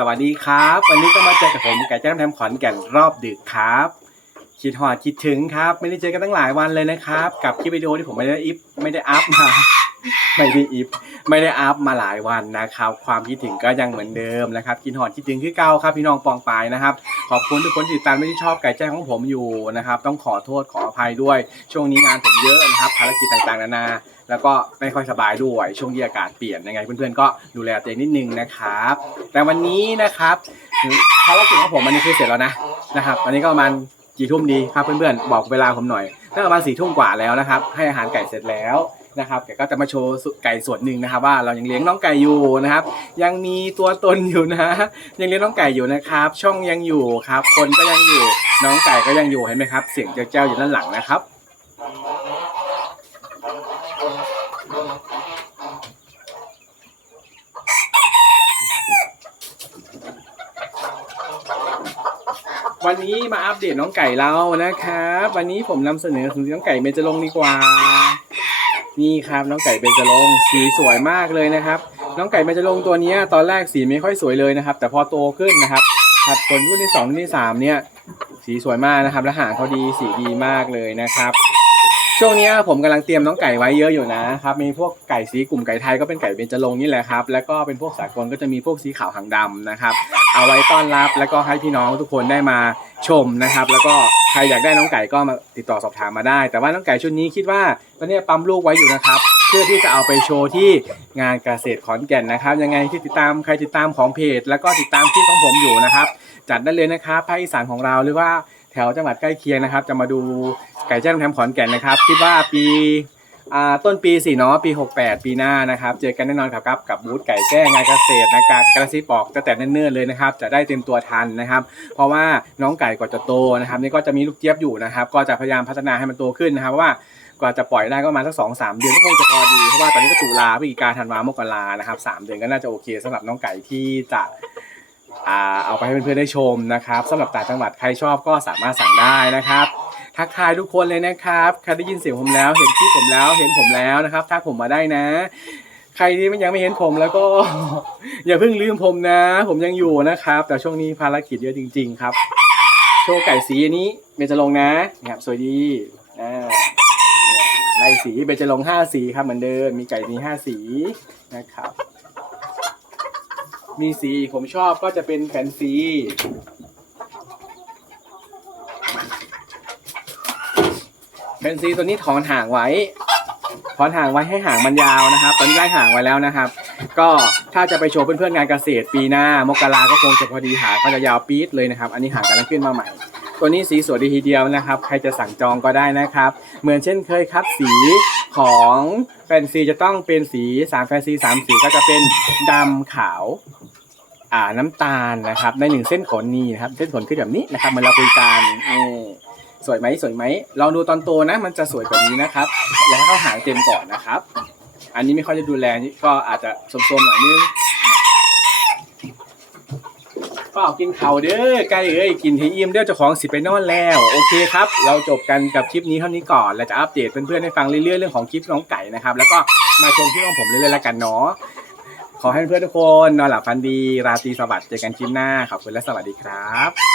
สวัสดีครับ วันนี้ก็มาเจอกับผมไก่แจ้งแทมขอนแก่นรอบดึกครับ คิดหอดคิดถึงครับ ไม่ได้เจอกันตั้งหลายวันเลยนะครับ กับคลิปวิดีโอที่ผมไม่ได้อิฟไม่ได้อัพมา ไม่ได้อิฟไม่ได้อัพมาหลายวันนะครับ ความคิดถึงก็ยังเหมือนเดิมนะครับคิดหอดคิดถึงคือเก่าครับ พี่น้องปองปายนะครับ ขอบคุณทุกคนที่ติดตามและที่ชอบไก่แจ้งของผมอยู่นะครับ ต้องขอโทษขออภัยด้วย ช่วงนี้งานผมเยอะนะครับ ภารกิจต่างๆนานา แล้วก็ไม่ค่อยสบายด้วย ช่วงที่อากาศเปลี่ยนยังไงเพื่อนๆก็ดูแลตัวเองนิดนึงนะครับ แต่วันนี้นะครับภารกิจของผมวันนี้คือเสร็จแล้วนะนะครับวันนี้ก็ประมาณกี่ทุ่มดีครับเพื่อนๆบอกเวลาผมหน่อยน่าประมาณสี่ทุ่มกว่าแล้วนะครับ ให้อาหารไก่เสร็จแล้ว นะครับแกก็จะมาโชว์ไก่ส่วนหนึ่งนะครับ ว่าเรายังเลี้ยงน้องไก่อยู่นะครับ ยังมีตัวตนอยู่นะยังเลี้ยงน้องไก่อยู่นะครับ ช่องยังอยู่ครับ คนก็ยังอยู่น้องไก่ก็ยังอยู่เห็นไหมครับ เสียงเจ้าอยู่ด้านหลังนะครับวันนี้มาอัปเดตน้องไก่เรานะครับ วันนี้ผมนำเสนอถึงน้องไก่เบญจรงดีกว่า นี่ครับน้องไก่เบญจรงค์สีสวยมากเลยนะครับ น้องไก่เบญจรงค์ตัวนี้ตอนแรกสีไม่ค่อยสวยเลยนะครับ แต่พอโตขึ้นนะครับถัดผลรุ่นที่สองรุ่นที่สามเนี่ยสีสวยมากนะครับและหางเขาดีสีดีมากเลยนะครับ ช่วงนี้ผมกำลังเตรียมน้องไก่ไว้เยอะอยู่นะครับมีพวกไก่สีกลุ่มไก่ไทยก็เป็นไก่เบญจรงค์นี่แหละครับแล้วก็เป็นพวกสากลก็จะมีพวกสีขาวหางดำนะครับ เอาไว้ต้อนรับแล้วก็ให้พี่น้องทุกคนได้มาชมนะครับ แล้วก็ ใครอยากได้น้องไก่ก็มาติดต่อสอบถามมาได้ แต่ว่าน้องไก่ชุดนี้คิดว่าตอนนี้ปั๊มลูกไว้อยู่นะครับ เพื่อที่จะเอาไปโชว์ที่งานเกษตรขอนแก่นนะครับ ยังไงที่ติดตามใครติดตามของเพจ แล้วก็ติดตามที่ของผมอยู่นะครับ จัดได้เลยนะครับภาคอีสานของเราหรือว่าแถวจังหวัดใกล้เคียงนะครับ จะมาดูไก่แจ้งแถมขอนแก่นนะครับ คิดว่าปี อ่าต้นปีสี่เนาะปี 68 ปีหน้านะครับ เจอกันแน่นอนครับครับกับบูธไก่แจ้งานเกษตรนะครับกระซิบบอกตั้งแต่เนิ่นๆเลยนะครับ จะได้เต็มตัวทันนะครับ เพราะว่าน้องไก่กว่าจะโตนะครับนี่ก็จะมีลูกเจี๊ยบอยู่นะครับ ก็จะพยายามพัฒนาให้มันโตขึ้นนะครับเพราะว่ากว่าจะปล่อยได้ก็มาสักสองสามเดือนก็คงจะพอดีเพราะว่าตอนนี้ก็ตุลาพฤศจิกาธันวามกรานะครับสามเดือนก็น่าจะโอเคสำหรับน้องไก่ที่จะอ่าเอาไปให้เพื่อนๆได้ชมนะครับสำหรับต่างจังหวัดใครชอบก็สามารถสั่งได้นะครับ ทักทายทุกคนเลยนะครับใครได้ยินเสียงผมแล้ว เห็นคลิปผมแล้วเห็นผมแล้วนะครับทักผมมาได้นะ ใครที่ยังไม่เห็นผมแล้วก็ อย่าเพิ่งลืมผมนะ ผมยังอยู่นะครับ แต่ช่วงนี้ภารกิจเยอะจริง ๆ ครับ โชว์ไก่สีอันนี้เบญจรงค์นะนะครับสวยดีอ่าเนี่ยลายสีเบญจรงค์ห้าสีครับเหมือนเดิมมีไก่มีห้าสีนะครับ มีสีผมชอบก็จะเป็นแผ่นสี แผ่นซีตัวนี้ถอนห่างไว้ถอนห่างไว้ให้ห่างมันยาวนะครับ ตอนนี้ได้ห่างไว้แล้วนะครับ ก็ถ้าจะไปโชว์เพื่อนๆงานเกษตรปีหน้ามกราก็คงจะพอดีหางก็จะยาวปี๊ดเลยนะครับ อันนี้หางกำลังขึ้นมาใหม่ ตัวนี้สีสวยดีทีเดียวนะครับ ใครจะสั่งจองก็ได้นะครับ เหมือนเช่นเคยครับสีของแฟนซีจะต้องเป็นสีสามแฟนซีสามสีก็จะเป็นดำขาวอ่าน้ำตาลนะครับ ในหนึ่งเส้นขนนี่นะครับ เส้นขนขึ้นแบบนี้นะครับเหมือนเราคุยกันอ สวยไหมสวยไหมลองดูตอนโตนะ มันจะสวยกว่านี้นะครับแล้วเข้าหางเต็มก่อนนะครับ อันนี้ไม่ค่อยจะดูแลก็อาจจะสมๆหน่อยนึงก็เอากินเขาเด้อไก่เอ้ยกินให้อิ่มเด้อเจ้าของสิไปนอนแล้ว โอเคครับ เราจบกันกับคลิปนี้เท่านี้ก่อนเราจะอัปเดตเพื่อนๆให้ฟังเรื่อยๆเรื่องของคลิปน้องไก่นะครับ แล้วก็มาชมคลิปของผมเรื่อยๆแล้วกันเนาะขอให้เพื่อนทุกคนนอนหลับฝันดี ราตรีสวัสดิ์เจอกันคลิปหน้าขอบคุณและสวัสดีครับ